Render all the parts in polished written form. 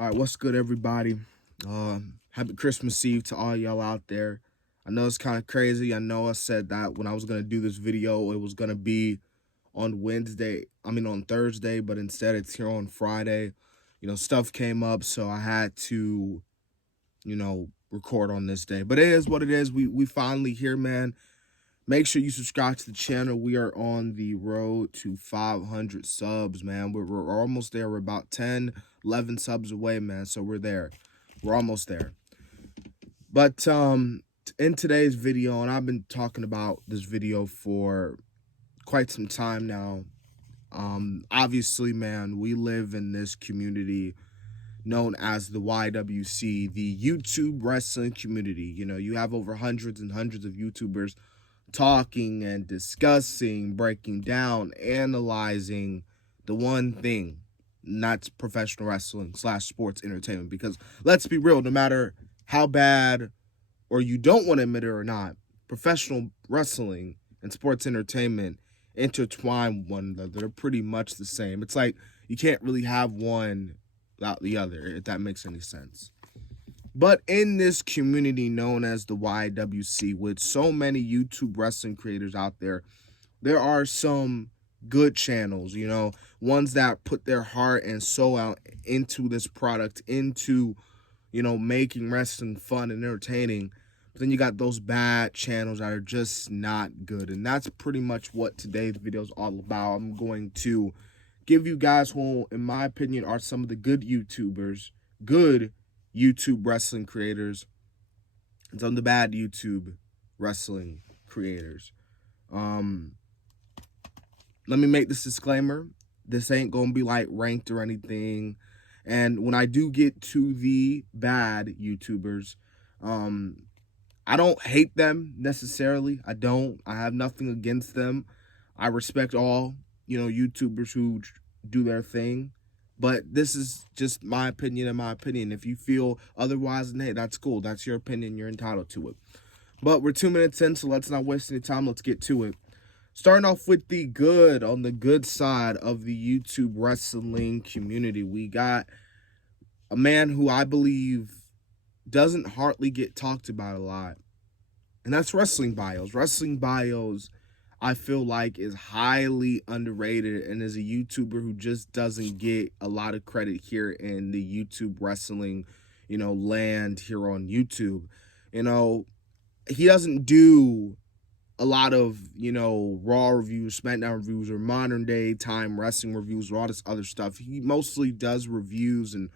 All right, what's good, everybody? Happy Christmas Eve to all y'all out there. I know it's kind of crazy. I know I said that when I was going to do this video, it was going to be on on Thursday, but instead it's here on Friday. Stuff came up, so I had to, record on this day. But it is what it is. We finally here, man. Make sure you subscribe to the channel. We are on the road to 500 subs, man. We're almost there. We're about 10, 11 subs away, man. So we're there. We're almost there. But in today's video, and I've been talking about this video for quite some time now. Obviously, man, we live in this community known as the YWC, the YouTube wrestling community. You have over hundreds and hundreds of YouTubers talking and discussing, breaking down, analyzing the one thing, and that's professional wrestling / sports entertainment. Because let's be real, no matter how bad or you don't want to admit it or not, professional wrestling and sports entertainment intertwine with one another. They're pretty much the same. It's like you can't really have one without the other, if that makes any sense. But in this community known as the YWC, with so many YouTube wrestling creators out there, there are some good channels, ones that put their heart and soul out into this product, into, making wrestling fun and entertaining. But then you got those bad channels that are just not good. And that's pretty much what today's video is all about. I'm going to give you guys who, in my opinion, are some of the good YouTubers, good YouTube wrestling creators, and some of the bad YouTube wrestling creators. Let me make this disclaimer. This ain't gonna be like ranked or anything. And when I do get to the bad YouTubers, I don't hate them necessarily. I don't. I have nothing against them. I respect all, YouTubers who do their thing. But this is just my opinion and my opinion. If you feel otherwise, then hey, that's cool. That's your opinion. You're entitled to it. But we're 2 minutes in, so let's not waste any time. Let's get to it. Starting off with the good, on the good side of the YouTube wrestling community, we got a man who I believe doesn't hardly get talked about a lot. And that's Wrestling Bios. Wrestling Bios, I feel like, is highly underrated and is a YouTuber who just doesn't get a lot of credit here in the YouTube wrestling, land here on YouTube. He doesn't do a lot of, Raw reviews, SmackDown reviews, or modern day time wrestling reviews, or all this other stuff. He mostly does reviews and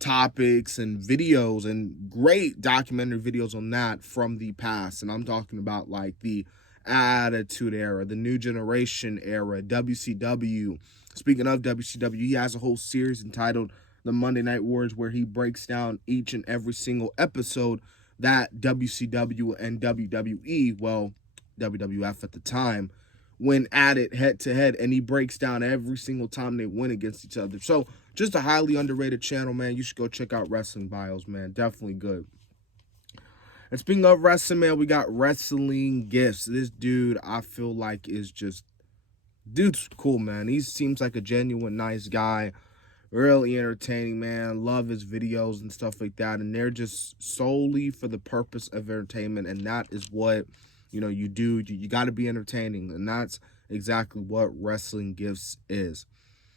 topics and videos, and great documentary videos on that from the past. And I'm talking about like the Attitude Era, the New Generation Era, WCW. Speaking of WCW, he has a whole series entitled The Monday Night Wars, where he breaks down each and every single episode that WCW and WWE, well, WWF at the time, when at it head to head, and he breaks down every single time they win against each other. So just a highly underrated channel, man. You should go check out Wrestling Bios, man. Definitely good. And speaking of wrestling, man, we got Wrestling Gifts. This dude, I feel like, is just, dude's cool, man. He seems like a genuine nice guy, really entertaining, man. Love his videos and stuff like that. And they're just solely for the purpose of entertainment. And that is what, you do. You got to be entertaining. And that's exactly what Wrestling Gifts is.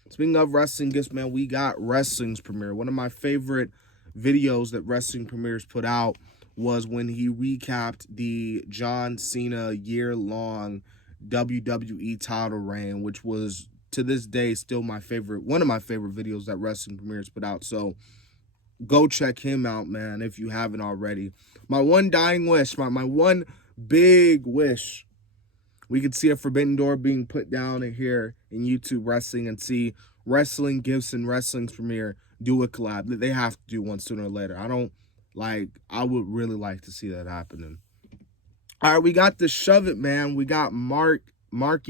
Speaking of Wrestling Gifts, man, we got Wrestling's Premiere. One of my favorite videos that Wrestling Premieres put out was when he recapped the John Cena year-long WWE title reign, which was, to this day, still one of my favorite videos that Wrestling Premieres put out. So go check him out, man, if you haven't already. My one dying wish, my one big wish, we could see a forbidden door being put down here in YouTube wrestling and see Wrestling Gifts and Wrestling's Premiere do a collab. They have to do one sooner or later. I would really like to see that happening. All right, we got the Shove It, man. We got Marky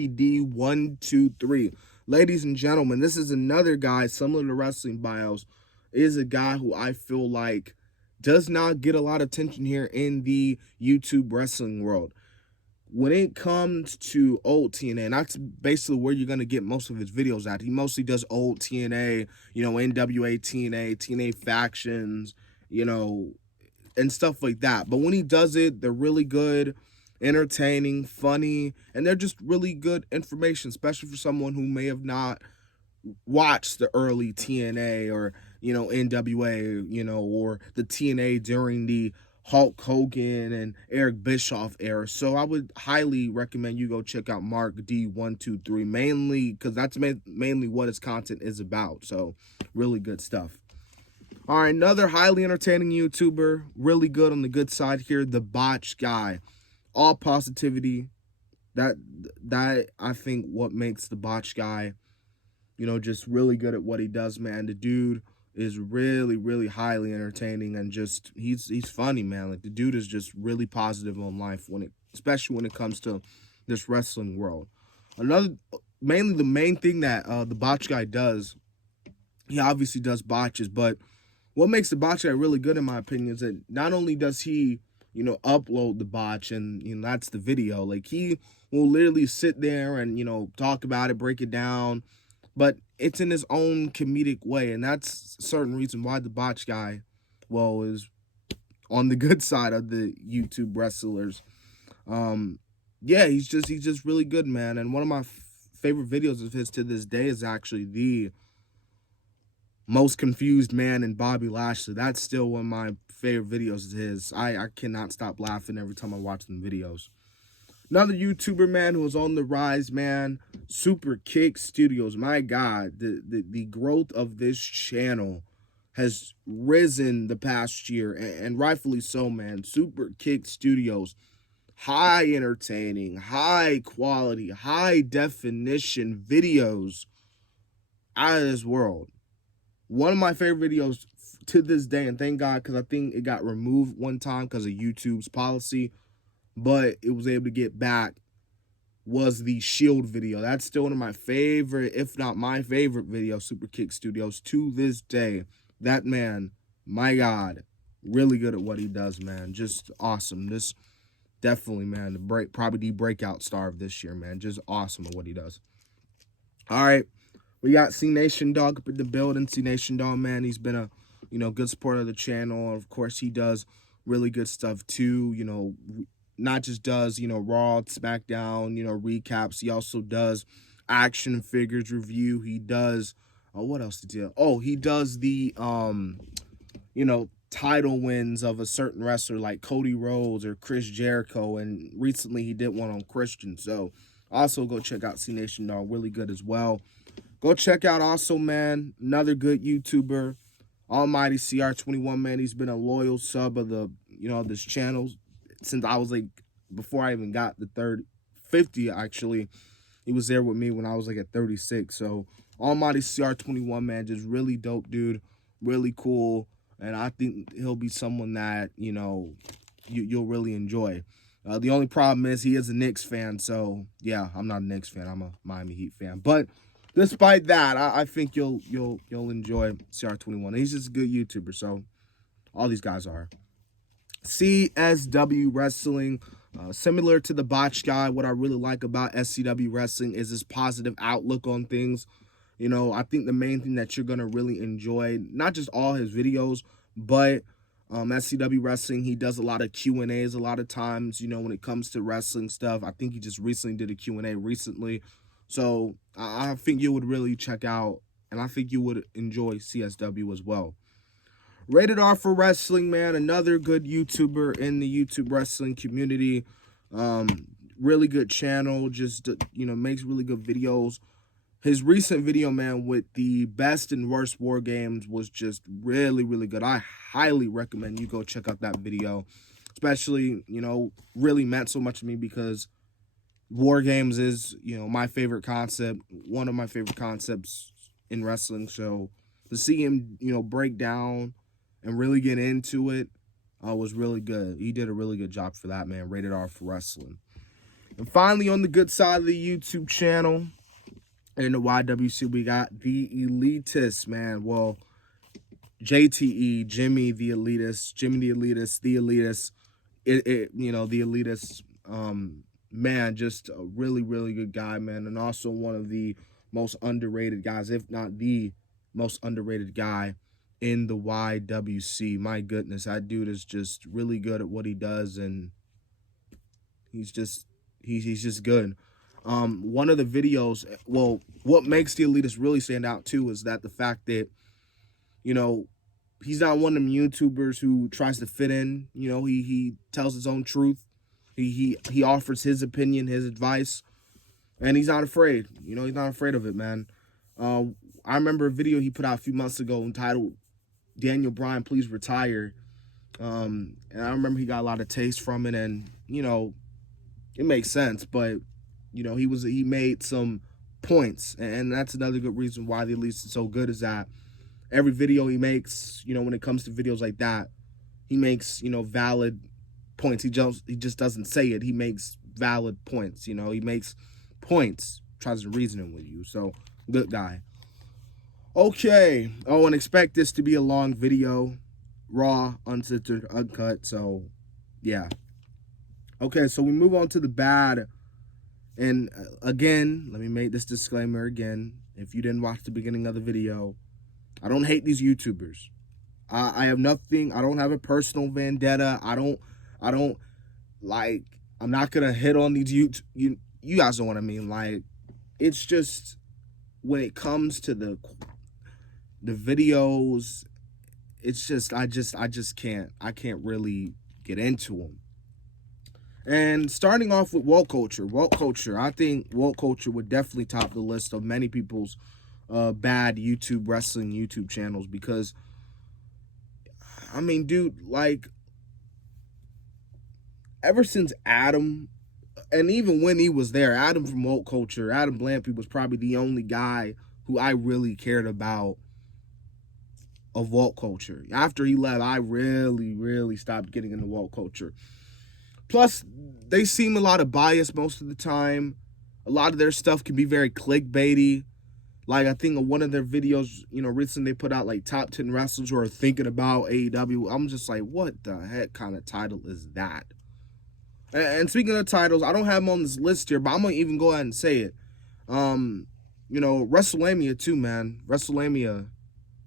D123. Ladies and gentlemen, this is another guy similar to Wrestling Bios. Is a guy who I feel like does not get a lot of attention here in the YouTube wrestling world. when it comes to old TNA, and that's basically where you're going to get most of his videos at. He mostly does old TNA, you know, NWA TNA, TNA factions, you know, and stuff like that. But when he does it, they're really good, entertaining, funny, and they're just really good information, especially for someone who may have not watched the early TNA or, you know, NWA, you know, or the TNA during the Hulk Hogan and Eric Bischoff era. So I would highly recommend you go check out Mark D123, mainly because that's mainly what his content is about. So really good stuff. All right, another highly entertaining YouTuber, really good on the good side here, the Botch Guy. All positivity. That I think what makes the Botch Guy, you know, just really good at what he does, man. The dude is really, really highly entertaining, and just he's funny, man. Like, the dude is just really positive on life especially when it comes to this wrestling world. Mainly the main thing that the Botch Guy does, he obviously does botches, but what makes the Botch Guy really good, in my opinion, is that not only does he, you know, upload the botch and, you know, that's the video. Like, he will literally sit there and, you know, talk about it, break it down, but it's in his own comedic way, and that's a certain reason why the Botch Guy, well, is on the good side of the YouTube wrestlers. Yeah, he's just really good, man. And one of my favorite videos of his to this day is actually the Most Confused Man in Bobby Lashley. That's still one of my favorite videos of his. I cannot stop laughing every time I watch them videos. Another YouTuber, man, who is on the rise, man, Super Kick Studios. My God, the growth of this channel has risen the past year, and rightfully so, man. Super Kick Studios, high entertaining, high quality, high definition videos out of this world. One of my favorite videos to this day, and thank God, because I think it got removed one time because of YouTube's policy, but it was able to get back, was the Shield video. That's still one of my favorite, if not my favorite video, Super Kick Studios to this day. That man, my God, really good at what he does, man. Just awesome. This definitely, man, probably the breakout star of this year, man. Just awesome at what he does. All right, we got C Nation Dog up in the building. C Nation Dog, man, he's been a, you know, good supporter of the channel. Of course, he does really good stuff too, you know, not just does, you know, Raw, SmackDown, you know, recaps. He also does action figures review. He does, what else did he do? Oh, he does the, you know, title wins of a certain wrestler like Cody Rhodes or Chris Jericho. And recently he did one on Christian. So also go check out C Nation Dog, really good as well. Go check out also, man, another good YouTuber, Almighty CR21, man. He's been a loyal sub of the, you know, this channel since I was like, before I even got the 50, actually. He was there with me when I was like at 36. So Almighty CR21, man, just really dope dude, really cool. And I think he'll be someone that, you know, you'll really enjoy. The only problem is he is a Knicks fan. So yeah, I'm not a Knicks fan. I'm a Miami Heat fan. But despite that, I think you'll enjoy CR21. He's just a good YouTuber. So all these guys are. CSW Wrestling, similar to the Botch Guy. What I really like about SCW Wrestling is his positive outlook on things. You know, I think the main thing that you're going to really enjoy, not just all his videos, but SCW Wrestling, he does a lot of Q&As a lot of times, you know, when it comes to wrestling stuff. I think he just recently did a Q&A recently. So I think you would really check out, and I think you would enjoy CSW as well. Rated R for Wrestling, man, another good YouTuber in the YouTube wrestling community. Really good channel, just, you know, makes really good videos. His recent video, man, with the best and worst war games was just really, really good. I highly recommend you go check out that video. Especially, you know, really meant so much to me because war games is, you know, my favorite concept, one of my favorite concepts in wrestling. So to see him, you know, break down and really get into it was really good. He did a really good job for that, man. Rated R for Wrestling. And finally, on the good side of the YouTube channel, in the YWC, we got the Elitist, man. Well, JTE, Jimmy the Elitist, you know, the Elitist, man, just a really, really good guy, man. And also one of the most underrated guys, if not the most underrated guy in the YWC. My goodness, that dude is just really good at what he does, and he's just good. One of the videos, well, what makes the Elitist really stand out too is that the fact that, you know, he's not one of them YouTubers who tries to fit in. You know, he tells his own truth. He offers his opinion, his advice, and he's not afraid. You know, he's not afraid of it, man. I remember a video he put out a few months ago entitled "Daniel Bryan, Please Retire." And I remember he got a lot of taste from it, and, you know, it makes sense, but, you know, he made some points, and that's another good reason why the Elitist is so good, is that every video he makes, you know, when it comes to videos like that, he makes, you know, valid points. He just doesn't say it. He makes valid points, you know. He makes points, tries to reason it with you. So, good guy. Okay. Oh, and expect this to be a long video. Raw, uncensored, uncut. So, yeah. Okay, so we move on to the bad. And again, let me make this disclaimer again. If you didn't watch the beginning of the video, I don't hate these YouTubers. I have nothing. I don't have a personal vendetta. I don't like, I'm not going to hit on these you guys know what I mean. Like, it's just, when it comes to the videos, it's just, I can't really get into them. And starting off with woke culture, I think woke culture would definitely top the list of many people's bad wrestling YouTube channels, because, I mean, dude, like, ever since Adam, and even when he was there, Adam from woke culture, Adam Blampe was probably the only guy who I really cared about of woke culture. After he left, I really stopped getting into woke culture. Plus, they seem a lot of bias most of the time. A lot of their stuff can be very clickbaity. Like, I think one of their videos, you know, recently they put out, like, top 10 wrestlers who are thinking about AEW. I'm just like, what the heck kind of title is that? And speaking of titles, I don't have them on this list here, but I'm going to even go ahead and say it. You know, WrestleMania too, man. WrestleMania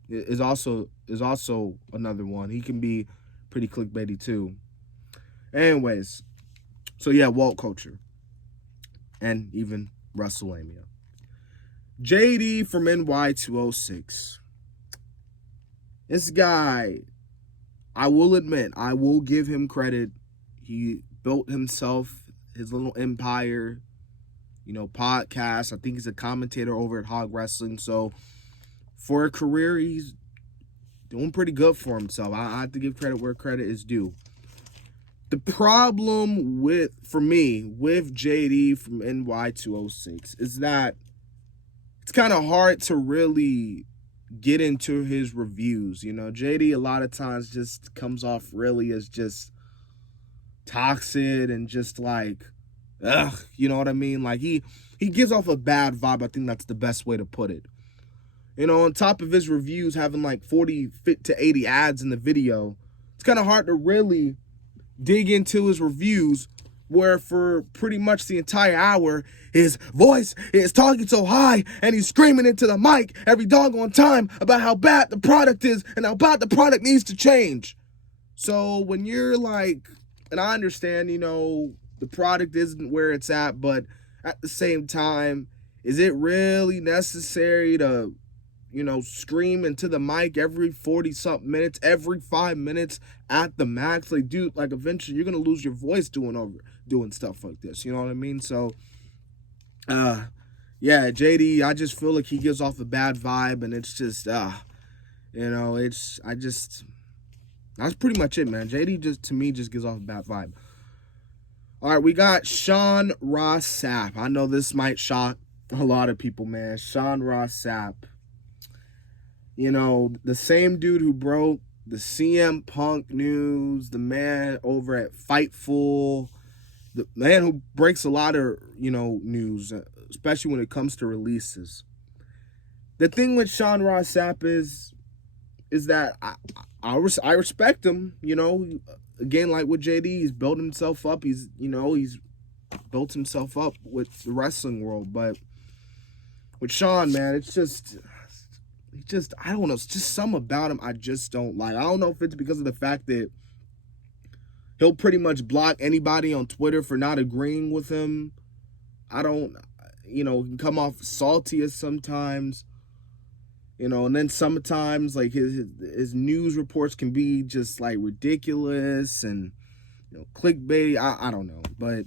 is also another one. He can be pretty clickbaity too. Anyways, so yeah, woke culture. And even WrestleMania. JD from NY206. This guy, I will admit, I will give him credit. He built himself his little empire, you know, podcast. I think he's a commentator over at Hog Wrestling. So for a career, he's doing pretty good for himself. I have to give credit where credit is due. The problem for me with JD from NY206 is that it's kind of hard to really get into his reviews. You know, JD a lot of times just comes off really as just toxic and just like, ugh, you know what I mean? Like, he gives off a bad vibe. I think that's the best way to put it. You know, on top of his reviews having like 40 to 80 ads in the video, it's kind of hard to really dig into his reviews, where for pretty much the entire hour, his voice is talking so high and he's screaming into the mic every doggone time about how bad the product is and how bad the product needs to change. So when you're like, and I understand, you know, the product isn't where it's at, but at the same time, is it really necessary to, you know, scream into the mic every 40-something minutes, every 5 minutes at the max? Like, dude, like, eventually you're going to lose your voice doing stuff like this. You know what I mean? So, yeah, JD, I just feel like he gives off a bad vibe, and it's just, you know, that's pretty much it, man. JD to me gives off a bad vibe. All right, we got Sean Ross Sapp. I know this might shock a lot of people, man. Sean Ross Sapp. You know, the same dude who broke the CM Punk news, the man over at Fightful, the man who breaks a lot of, you know, news, especially when it comes to releases. The thing with Sean Ross Sapp is that I respect him, you know. Again, like with JD, he's built himself up. He's, you know, he's built himself up with the wrestling world. But with Sean, man, it's just, I don't know. It's just something about him I just don't like. I don't know if it's because of the fact that he'll pretty much block anybody on Twitter for not agreeing with him. I don't, can come off salty as sometimes, and then sometimes like his news reports can be just like ridiculous and, clickbait. I don't know, but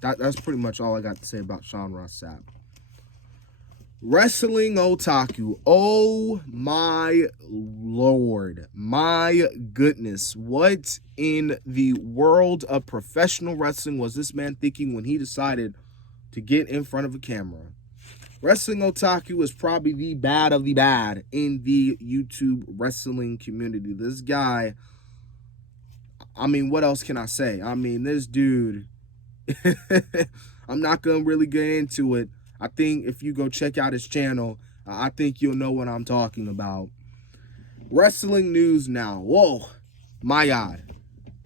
that's pretty much all I got to say about Sean Ross Sapp. Wrestling otaku. Oh my lord. My goodness. What in the world of professional wrestling was this man thinking when he decided to get in front of a camera? Wrestling otaku is probably the bad of the bad in the YouTube wrestling community. This guy, I mean, what else can I say? I mean, this dude, I'm not going to really get into it. I think if you go check out his channel, I think you'll know what I'm talking about. Wrestling news now. Whoa, my God.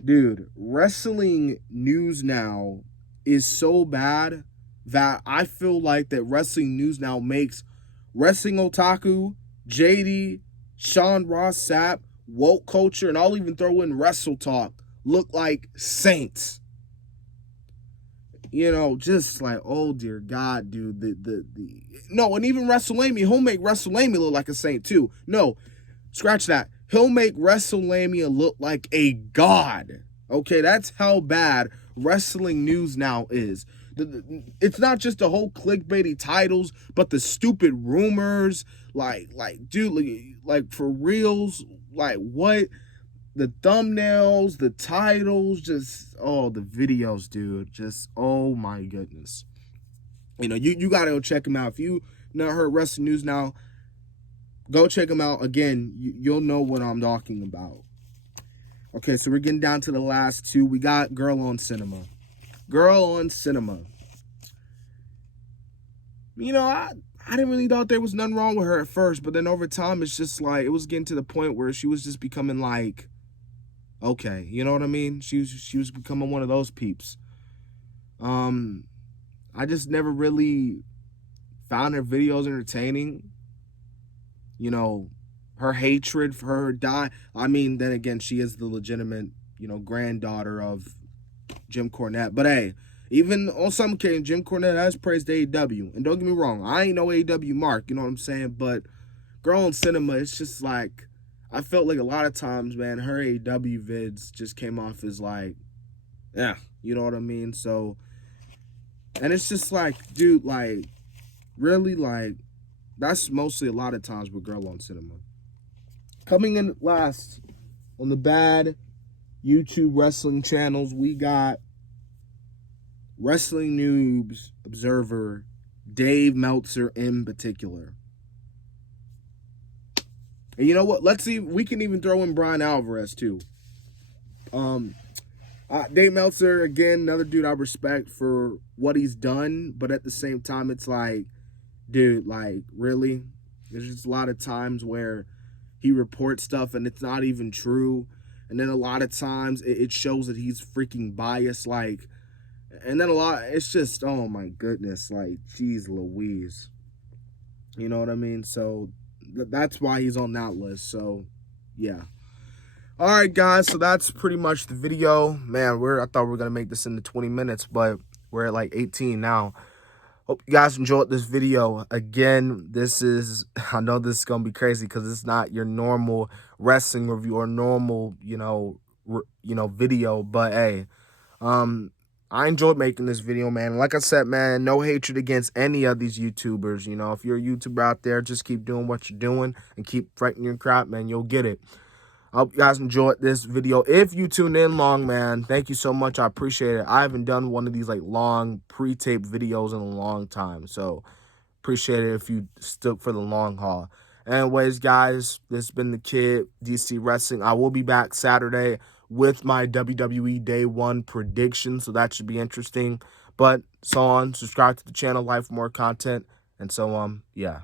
Dude, wrestling news now is so bad that I feel like that wrestling news now makes Wrestling Otaku, JD, Sean Ross Sapp, woke culture, and I'll even throw in Wrestle Talk look like saints. Just like, oh dear God, dude. No, and even WrestleMania, he'll make WrestleMania look like a saint too. No, scratch that. He'll make WrestleMania look like a god. Okay, that's how bad wrestling news now is. It's not just the whole clickbaity titles, but the stupid rumors. Like, dude, like for reals. Like, what? The thumbnails, the titles, just, oh, the videos, dude. Just, oh my goodness. You got to go check them out. If you not heard Wrestling News Now, go check them out. Again, you'll know what I'm talking about. Okay, so we're getting down to the last two. We got Girl on Cinema. Girl on Cinema. I didn't really thought there was nothing wrong with her at first, but then over time, it's just like, it was getting to the point where she was just becoming like, okay, you know what I mean? She was becoming one of those peeps. I just never really found her videos entertaining. Her hatred for her die. I mean, then again, she is the legitimate, granddaughter of Jim Cornette. But hey, even on some occasions, Jim Cornette has praised AEW. And don't get me wrong, I ain't no AEW mark, you know what I'm saying? But Girl on Cinema, it's just like, I felt like a lot of times, man, her AEW vids just came off as like, yeah, you know what I mean? So, and it's just like, dude, like, really, like, that's mostly a lot of times with Girl on Cinema. Coming in last on the bad YouTube wrestling channels, we got Wrestling News Observer, Dave Meltzer in particular. And you know what? Let's see. We can even throw in Brian Alvarez too. Dave Meltzer, again, another dude I respect for what he's done, but at the same time, it's like, dude, like, really? There's just a lot of times where he reports stuff and it's not even true, and then a lot of times it shows that he's freaking biased, like, and then it's just, oh my goodness, like, geez Louise. You know what I mean? So that's why he's on that list. So, yeah. All right, guys. So that's pretty much the video. Man, I thought we were going to make this into 20 minutes, but we're at like 18 now. Hope you guys enjoyed this video. Again, I know this is going to be crazy because it's not your normal wrestling review or normal, video. But, hey, I enjoyed making this video, man. Like I said, man, no hatred against any of these YouTubers. If you're a YouTuber out there, just keep doing what you're doing and keep fighting your crap, man. You'll get it. I hope you guys enjoyed this video. If you tuned in long, man, thank you so much. I appreciate it. I haven't done one of these, like, long pre-taped videos in a long time. So, appreciate it if you stuck for the long haul. Anyways, guys, this has been the Kid, DC Wrestling. I will be back Saturday with my WWE Day 1 prediction, so that should be interesting. But, subscribe to the channel, like for more content, and so, yeah.